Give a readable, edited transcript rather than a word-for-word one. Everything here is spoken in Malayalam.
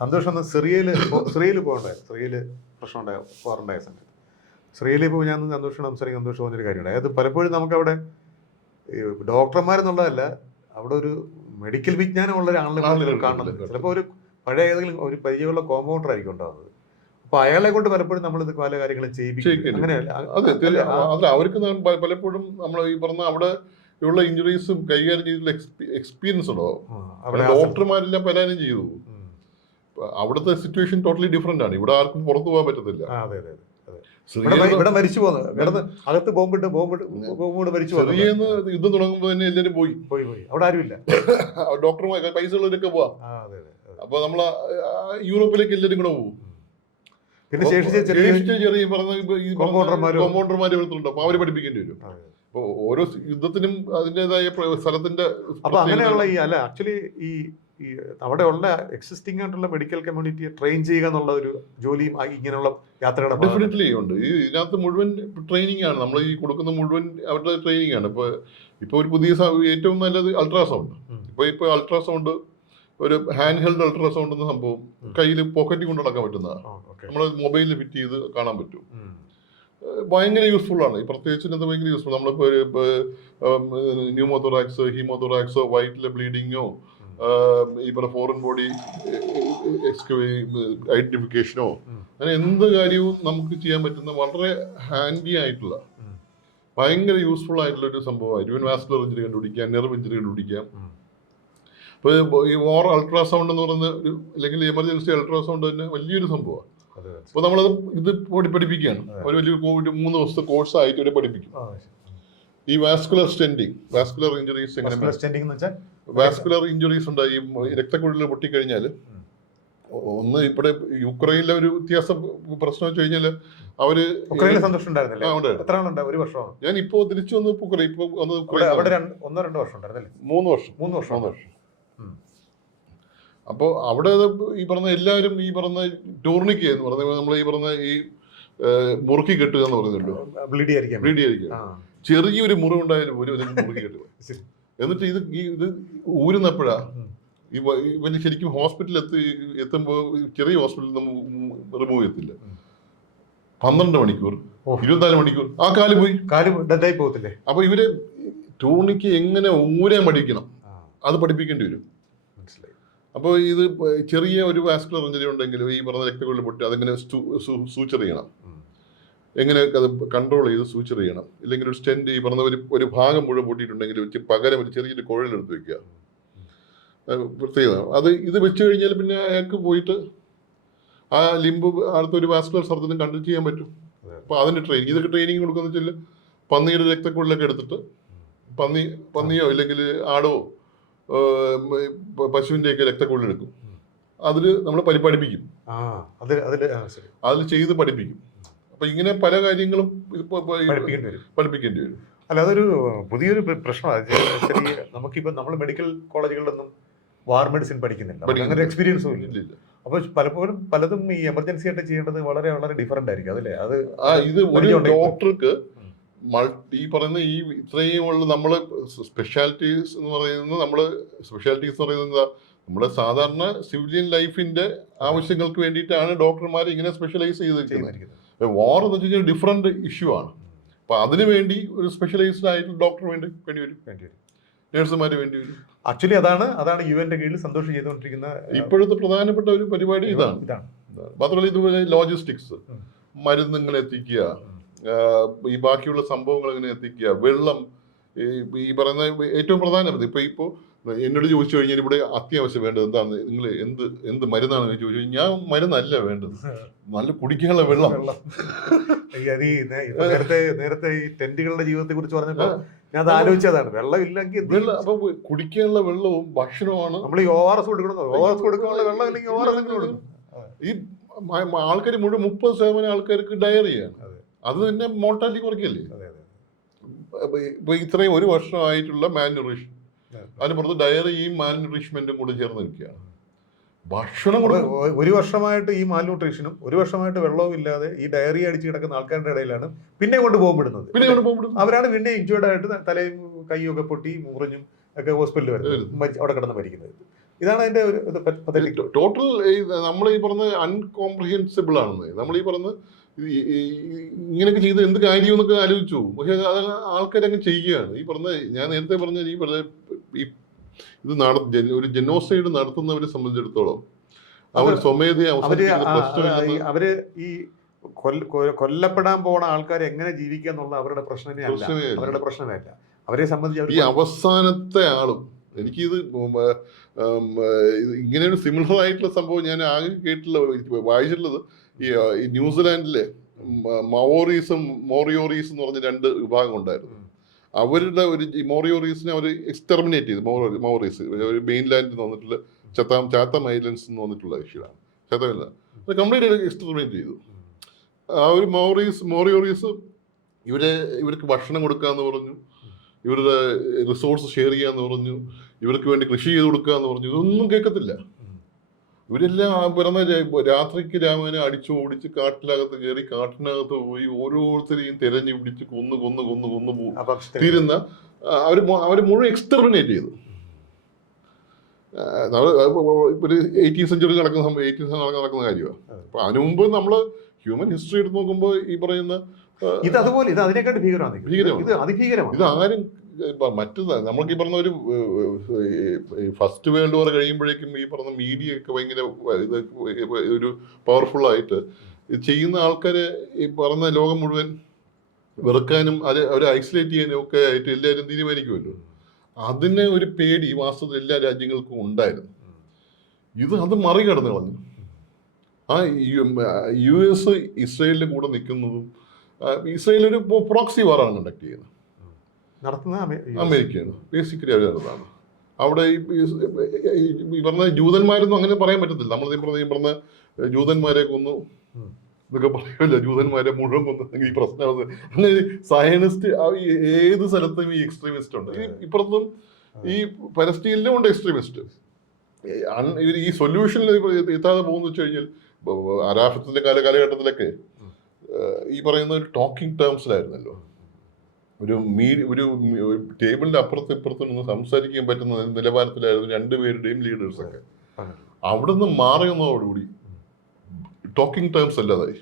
സന്തോഷം ഒന്ന് സിറിയയിൽ പോകണ്ടേ, സിറിയയിൽ പ്രശ്നം ഉണ്ടായ പോകാറുണ്ടായ സമയത്ത് സിറിയയിൽ ഇപ്പോൾ ഞാൻ സന്തോഷം സംസാരിക്കും. സന്തോഷം തോന്നിയൊരു കാര്യമുണ്ട്. അതായത് പലപ്പോഴും നമുക്കവിടെ ഡോക്ടർമാരെന്നുള്ളതല്ല, അവിടെ ഒരു മെഡിക്കൽ വിജ്ഞാനമുള്ള ഒരാളിനെ കാണുന്നത്. ചിലപ്പോൾ ഒരു പഴയ ഏതെങ്കിലും ഒരു പരിചയമുള്ള കോമ്പൗണ്ടർ ആയിരിക്കും ഉണ്ടാകുന്നത്. അപ്പൊ അയാളെ കൊണ്ട് പലപ്പോഴും നമ്മളിത് പല കാര്യങ്ങളും ചെയ്യിപ്പിക്കും. അങ്ങനെയല്ല, അവർക്ക് പലപ്പോഴും നമ്മൾ ഈ പറഞ്ഞ അവിടെ ഉള്ള ഇഞ്ചുറീസും കൈകാര്യം ചെയ്തിട്ടുള്ള എക്സ്പീരിയൻസ് ഉണ്ടോ. ഡോക്ടർമാരെല്ലാം പലായനം ചെയ്തു. അവിടുത്തെ സിറ്റുവേഷൻ ടോട്ടലി ഡിഫറെന്റ് ആണ്. ഇവിടെ ആർക്കും പുറത്തു പോകാൻ പറ്റത്തില്ല. ഇവിടെ മരിച്ചു പോകുന്നത്, അകത്ത് ബോംബിട്ട് മരിച്ചു ചെറിയെന്ന് യുദ്ധം തുടങ്ങുമ്പോൾ തന്നെ എല്ലാവരും പോയി. അവിടെ ആരുമില്ല. ഡോക്ടർമാർ പൈസ ഉള്ളവരൊക്കെ പോവാം. അപ്പൊ നമ്മള് യൂറോപ്പിലേക്ക് എല്ലാവരും കൂടെ പോകും. പിന്നെ ചെറിയ കോമ്പൗണ്ടർമാര് വരുന്നുണ്ട്. അപ്പൊ അവര് പഠിപ്പിക്കേണ്ടി വരും. അപ്പൊ ഓരോ യുദ്ധത്തിനും അതിൻ്റെതായ സ്ഥലത്തിന്റെ അപ്പൊ അങ്ങനെയുള്ള ആക്ച്വലി ഈ അവിടെയുള്ള എക്സിസ്റ്റിംഗ് ആയിട്ടുള്ള മെഡിക്കൽ കമ്മ്യൂണിറ്റിയെ ട്രെയിൻ ചെയ്യുക എന്നുള്ള ഒരു ജോലിയും ഇങ്ങനെയുള്ള യാത്രകളുടെ ഡെഫിനറ്റ്ലി ഉണ്ട്. ഇതിനകത്ത് മുഴുവൻ ട്രെയിനിങ് ആണ്. നമ്മൾ ഈ കൊടുക്കുന്ന മുഴുവൻ അവരുടെ ട്രെയിനിങ് ആണ്. ഇപ്പൊ ഒരു പുതിയ ഏറ്റവും നല്ലത് അൾട്രാസൗണ്ട്. ഇപ്പൊ അൾട്രാസൗണ്ട്, ഒരു ഹാൻഡ് ഹെൽഡ് അൾട്രാസൗണ്ട് എന്ന സംഭവം കയ്യിൽ പോക്കറ്റിൽ കൊണ്ട് നടക്കാൻ പറ്റുന്നതാണ്. നമ്മൾ മൊബൈലിൽ ഫിറ്റ് ചെയ്ത് കാണാൻ പറ്റും. ഭയങ്കര യൂസ്ഫുൾ ആണ്. പ്രത്യേകിച്ച് ഭയങ്കര യൂസ്ഫുൾ. നമ്മളിപ്പോൾ ന്യൂമോതൊറാക്സ്, ഹീമോതൊറാക്സോ, വൈറ്റിലെ ബ്ലീഡിങ്ങോ, ഈ പറഞ്ഞ ഫോറിൻ ബോഡി ഐഡന്റിഫിക്കേഷനോ, അങ്ങനെ എന്ത് കാര്യവും നമുക്ക് ചെയ്യാൻ പറ്റുന്ന വളരെ ഹാൻഡി ആയിട്ടുള്ള ഭയങ്കര യൂസ്ഫുൾ ആയിട്ടുള്ള ഒരു സംഭവമായിരുന്നു. ഈവൻ വാസ്കുലർ ഇഞ്ചുറി കണ്ടുപിടിക്കാം, നെർവ് ഇഞ്ചുറി കണ്ടുപിടിക്കാം. ഇപ്പോൾ ഈ വാർ അൾട്രാസൗണ്ട് എന്ന് പറയുന്ന അല്ലെങ്കിൽ എമർജൻസി അൾട്രാസൗണ്ട് തന്നെ വലിയൊരു സംഭവമാണ്. അപ്പോൾ നമ്മളത് ഇത് പഠിപ്പിക്കുകയാണ്. ഒരു വലിയ 3 ദിവസത്തെ കോഴ്സായിട്ട് ഇവരെ പഠിപ്പിക്കും. ഈ വാസ്കുലർ സ്റ്റെൻഡിങ്, വാസ്കുലർ ഇഞ്ചുറീസ് എങ്ങനെ, വാസ്കുലർ ഇഞ്ചുറീസ് ഉണ്ടായി രക്തക്കുഴലിൽ പൊട്ടിക്കഴിഞ്ഞാൽ, ഒന്ന് ഇവിടെ യുക്രൈനിലെ ഒരു പ്രശ്നം വെച്ച് കഴിഞ്ഞാൽ അവര് ഞാൻ ഇപ്പോ തിരിച്ചു വന്ന് ഇപ്പൊ 3 വർഷം. അപ്പോൾ അവിടെ ഈ പറഞ്ഞ എല്ലാവരും ഈ പറഞ്ഞ ടൂർണിക്ക് എന്ന് പറഞ്ഞ നമ്മൾ ഈ പറഞ്ഞ ഈ മുറുക്കി കെട്ടുക എന്ന് പറയുന്നുണ്ടോ, ബ്ലീഡ് ചെയ്യാതിരിക്കുക. ചെറിയൊരു മുറിവുണ്ടായാലും മുറുക്കി കെട്ടുക. എന്നിട്ട് ഇത് ഊരുന്നപ്പോഴാ ഇവന് ശരിക്കും ഹോസ്പിറ്റലിൽ എത്തുമ്പോൾ ചെറിയ ഹോസ്പിറ്റലിൽ നമ്മൾ റിമൂവ് ചെയ്യത്തില്ല. 12 മണിക്കൂർ 24 മണിക്കൂർ ആ കാല് ഡെഡായി പോകത്തില്ലേ. അപ്പൊ ഇവര് ടൂണിക്ക് എങ്ങനെ ഊരാൻ പഠിക്കണം, അത് പഠിപ്പിക്കേണ്ടി വരും. അപ്പോൾ ഇത് ചെറിയ ഒരു വാസ്കുലർ ഇഞ്ചുറി ഉണ്ടെങ്കിൽ ഈ പറഞ്ഞ രക്തക്കുഴൽ പൊട്ടി അതെങ്ങനെ സൂച്ചർ ചെയ്യണം, എങ്ങനെ അത് കൺട്രോൾ ചെയ്ത് സൂച്ചർ ചെയ്യണം. ഇല്ലെങ്കിൽ ഒരു സ്റ്റെൻറ്റ് ഈ പറഞ്ഞ ഒരു ഭാഗം മുഴുവൻ പൊട്ടിയിട്ടുണ്ടെങ്കിൽ പകരം ഒരു ചെറിയൊരു കുഴലെടുത്ത് വെക്കുക. പ്രത്യേകത ഇത് വെച്ച് കഴിഞ്ഞാൽ പിന്നെ അയാൾക്ക് പോയിട്ട് ആ ലിംബ് അടുത്തൊരു വാസ്കുലർ സർജനും കണ്ടക്ട് ചെയ്യാൻ പറ്റും. അപ്പോൾ അതിൻ്റെ ഇതൊക്കെ ട്രെയിനിങ് കൊടുക്കുന്ന വെച്ചാൽ പന്നിയുടെ രക്തക്കുഴലൊക്കെ എടുത്തിട്ട് പന്നിയോ ഇല്ലെങ്കിൽ ആടോ പശുവിൻ്റെയൊക്കെ രക്തക്കുഴലെടുക്കും. അതിൽ നമ്മൾ പഠിപ്പിക്കും, അതിൽ ചെയ്ത് പഠിപ്പിക്കും. അപ്പൊ ഇങ്ങനെ പല കാര്യങ്ങളും പഠിപ്പിക്കേണ്ടി വരും. അല്ല, അതൊരു പുതിയൊരു പ്രശ്നമാണ്. നമുക്കിപ്പോൾ നമ്മൾ മെഡിക്കൽ കോളേജുകളിലൊന്നും വാർ മെഡിസിൻ പഠിക്കുന്നില്ല, അങ്ങനെ എക്സ്പീരിയൻസും ഇല്ല. അപ്പൊ പലതും ഈ എമർജൻസി ആയിട്ട് ചെയ്യേണ്ടത് വളരെ വളരെ ഡിഫറെന്റ് ആയിരിക്കും. അതല്ലേ, ഇത് ഒരു ഡോക്ടർക്ക് ഈ പറയുന്ന ഈ ഇത്രയും ഉള്ള നമ്മള് സ്പെഷ്യാലിറ്റീസ് എന്ന് പറയുന്നത് നമ്മുടെ സാധാരണ സിവിലിയൻ ലൈഫിന്റെ ആവശ്യങ്ങൾക്ക് വേണ്ടിയിട്ടാണ് ഡോക്ടർമാർ ഇങ്ങനെ സ്പെഷ്യലൈസ് ചെയ്തിരിക്കുന്നത്. വാർ എന്ന് വെച്ച് കഴിഞ്ഞാൽ ഡിഫറെന്റ് ഇഷ്യൂ ആണ്. അപ്പൊ അതിനു വേണ്ടി ഒരു സ്പെഷ്യലൈസ്ഡ് ആയിട്ടുള്ള ഡോക്ടർ വേണ്ടി വരും, നഴ്സുമാർ വേണ്ടി വരും. ആക്ച്വലി അതാണ് യുഎന്റെ കീഴിൽ സന്തോഷം ചെയ്തുകൊണ്ടിരിക്കുന്ന ഇപ്പോഴത്തെ പ്രധാനപ്പെട്ട ഒരു പരിപാടി ഇതാണ്. മാത്രമല്ല ഇതുപോലെ ലോജിസ്റ്റിക്സ്, മരുന്നുകൾ എത്തിക്കുക, ഈ ബാക്കിയുള്ള സംഭവങ്ങൾ എങ്ങനെ എത്തിക്കുക, വെള്ളം, ഈ പറയുന്ന ഏറ്റവും പ്രധാനപ്പെട്ട ഇപ്പൊ എന്നോട് ചോദിച്ചു കഴിഞ്ഞാൽ ഇവിടെ അത്യാവശ്യം വേണ്ടത് എന്താണ്, നിങ്ങൾ എന്ത് മരുന്നാണെന്ന് ചോദിച്ചു കഴിഞ്ഞാൽ ഞാൻ മരുന്നല്ല വേണ്ടത്, നല്ല കുടിക്കാനുള്ള വെള്ളം. നേരത്തെ ഈ ടെന്റുകളുടെ ജീവിതത്തെ കുറിച്ച് പറഞ്ഞപ്പോൾ ഞാൻ അത് ആലോചിച്ചതാണ്. വെള്ളം ഇല്ലെങ്കിൽ അപ്പൊ കുടിക്കാനുള്ള വെള്ളവും ഭക്ഷണവുമാണ്. നമ്മൾ ഈ ORS കൊടുക്കാനുള്ള വെള്ളം ഇല്ലെങ്കിൽ ORS കൊടുക്കും. ഈ ആൾക്കാർ മുഴുവൻ 30% ആൾക്കാർക്ക് ഡയറിയാണ്. അത് തന്നെ മോർട്ടാലിറ്റി കുറയ്ക്കല്ലേ. ഇപ്പൊ ഇത്രയും 1 വർഷമായിട്ടുള്ള മാൽന്യൂട്രീഷൻ, അതിന് പുറത്ത് ഡയറിയും മാൽന്യൂട്രീഷ്മെന്റും കൂടെ ചേർന്ന് നിൽക്കുകയാണ്. ഭക്ഷണം 1 വർഷമായിട്ട് ഈ മാൽന്യൂട്രീഷനും 1 വർഷമായിട്ട് വെള്ളവും ഇല്ലാതെ ഈ ഡയറി അടിച്ച് കിടക്കുന്ന ആൾക്കാരുടെ ഇടയിലാണ് പിന്നെ കൊണ്ട് പോകുമ്പോഴുന്നത്. അവരാണ് പിന്നെ ഇഞ്ചേർഡ് ആയിട്ട് തലയും കൈയും ഒക്കെ പൊട്ടി മുറിഞ്ഞും ഒക്കെ ഹോസ്പിറ്റലിൽ വരുന്നത്, അവിടെ കിടന്ന് മരിക്കുന്നത്. ഇതാണ് അതിന്റെ ഒരു പദ്ധതി. ടോട്ടൽ നമ്മൾ ഈ പറഞ്ഞ അൺകോംപ്രിഹെൻസിബിൾ ആണെന്ന് നമ്മൾ ഈ പറഞ്ഞ ഇങ്ങനെയൊക്കെ ചെയ്ത് എന്ത് കാര്യം എന്നൊക്കെ ആലോചിച്ചു. പക്ഷെ അത് ആൾക്കാരങ്ങ് ചെയ്യുകയാണ്. ഈ പറഞ്ഞ ഞാൻ നേരത്തെ പറഞ്ഞ ഈ പറഞ്ഞ ഇത് ഒരു ജനോസൈഡ് നടത്തുന്നവരെ സംബന്ധിച്ചിടത്തോളം അവർ സ്വമേധയെ അവര് ഈ കൊല്ലപ്പെടാൻ പോണ ആൾക്കാർ എങ്ങനെ ജീവിക്കുക എന്നുള്ള അവരുടെ പ്രശ്നമേ അല്ല, അവരുടെ പ്രശ്നമല്ല. അവരെ സംബന്ധിച്ച് ഈ അവസാനത്തെ ആളും എനിക്കിത് ഇങ്ങനെ ഒരു സിമിലർ ആയിട്ടുള്ള സംഭവം ഞാൻ ആകെ വായിച്ചിട്ടുള്ളത് ഈ ന്യൂസിലാൻഡിലെ മവോറീസും മോറിയോറീസ് എന്ന് പറഞ്ഞ 2 വിഭാഗം ഉണ്ടായിരുന്നു. അവരുടെ ഒരു മോറിയോറീസിനെ അവർ എക്സ്റ്റർമിനേറ്റ് ചെയ്തു. മവോറീസ് ഒരു മെയിൻലാൻഡിൽ വന്നിട്ടുള്ള ചാത്തം ഐലൻഡ്സ് എന്ന് വന്നിട്ടുള്ള വിഷയമാണ്. ചാത്തമില്ല, അത് കംപ്ലീറ്റ് എക്സ്റ്റർമിനേറ്റ് ചെയ്തു. ആ ഒരു മോറിയോറീസ് ഇവർക്ക് ഭക്ഷണം കൊടുക്കാന്ന് പറഞ്ഞു, ഇവരുടെ റിസോഴ്സ് ഷെയർ ചെയ്യാന്ന് പറഞ്ഞു, ഇവർക്ക് വേണ്ടി കൃഷി ചെയ്ത് കൊടുക്കുക എന്ന് പറഞ്ഞു. ഇതൊന്നും കേൾക്കത്തില്ല. ഇവരെല്ലാം പിറന്ന രാത്രിക്ക് രാമനെ അടിച്ചു ഓടിച്ച് കാട്ടിനകത്ത് കയറി കാട്ടിനകത്ത് പോയി ഓരോരുത്തരെയും തിരഞ്ഞു പിടിച്ച് കൊന്നു തീരുന്ന അവർ മുഴുവൻ എക്സ്റ്റർമിനേറ്റ് ചെയ്തു. ഒരു 18th സെഞ്ചുറി നടക്കുന്ന കാര്യമാണ്. അപ്പൊ അതിനു മുമ്പ് നമ്മള് ഹ്യൂമൻ ഹിസ്റ്ററി എടുത്ത് നോക്കുമ്പോൾ ഈ പറയുന്ന ഇത് അതുപോലെ ഇത് അതിനെക്കാട്ട് ഭീകരമാണ്. ഇത് ആരും മറ്റേത് നമ്മൾക്ക് ഈ പറഞ്ഞ ഒരു ഫസ്റ്റ് വേൾഡ് വാർ കഴിയുമ്പോഴേക്കും ഈ പറഞ്ഞ മീഡിയ ഒക്കെ ഭയങ്കര ഒരു പവർഫുൾ ആയിട്ട് ചെയ്യുന്ന ആൾക്കാരെ ഈ പറഞ്ഞ ലോകം മുഴുവൻ വെറുക്കാനും അവരെ ഐസൊലേറ്റ് ചെയ്യാനും ഒക്കെ ആയിട്ട് എല്ലാവരും തീരുമാനിക്കുമല്ലോ. അതിനെ ഒരു പേടി വാസ്തവത്തിൽ എല്ലാ രാജ്യങ്ങൾക്കും ഉണ്ടായിരുന്നു. അത് മറികടന്ന് കളഞ്ഞു. ആ US ഇസ്രയേലിന്റെ കൂടെ നിൽക്കുന്നതും ഇസ്രയേൽ ഒരു പ്രോക്സി വാറാണ് കണ്ടക്ട് ചെയ്യുന്നത്, അമേരിക്കയാണ് ബേസിക്കലി അവരതാണ്. അവിടെ ഈ പറഞ്ഞ ജൂതന്മാരൊന്നും അങ്ങനെ പറയാൻ പറ്റത്തില്ല. നമ്മൾ ഈ പറഞ്ഞ ജൂതന്മാരെ കൊന്നു എന്നൊക്കെ പറയുമല്ലോ, ജൂതന്മാരെ മുഴുവൻ കൊന്നു ഈ പ്രശ്നം. അങ്ങനെ സയനിസ്റ്റ് ഏത് സ്ഥലത്തും ഈ എക്സ്ട്രീമിസ്റ്റ് ഉണ്ട്. ഇപ്പുറത്തും ഈ പലസ്തീനിലും ഉണ്ട് എക്സ്ട്രീമിസ്റ്റ്. ഈ സൊല്യൂഷനിൽ എത്താതെ പോകുന്ന വെച്ച് കഴിഞ്ഞാൽ അറാഫത്തിന്റെ കാലഘട്ടത്തിലൊക്കെ ഈ പറയുന്ന ഒരു ടോക്കിംഗ് ടേംസിലായിരുന്നല്ലോ. ഒരു ടേബിളിന്റെ അപ്പുറത്തും ഇപ്പുറത്തും ഒന്ന് സംസാരിക്കാൻ പറ്റുന്ന നിലവാരത്തിലായിരുന്നു 2 പേരുടെയും ലീഡേഴ്സൊക്കെ. അവിടെ നിന്ന് മാറിയെന്നതോടുകൂടി ടോക്കിംഗ് ടേംസ് അല്ലാതായി.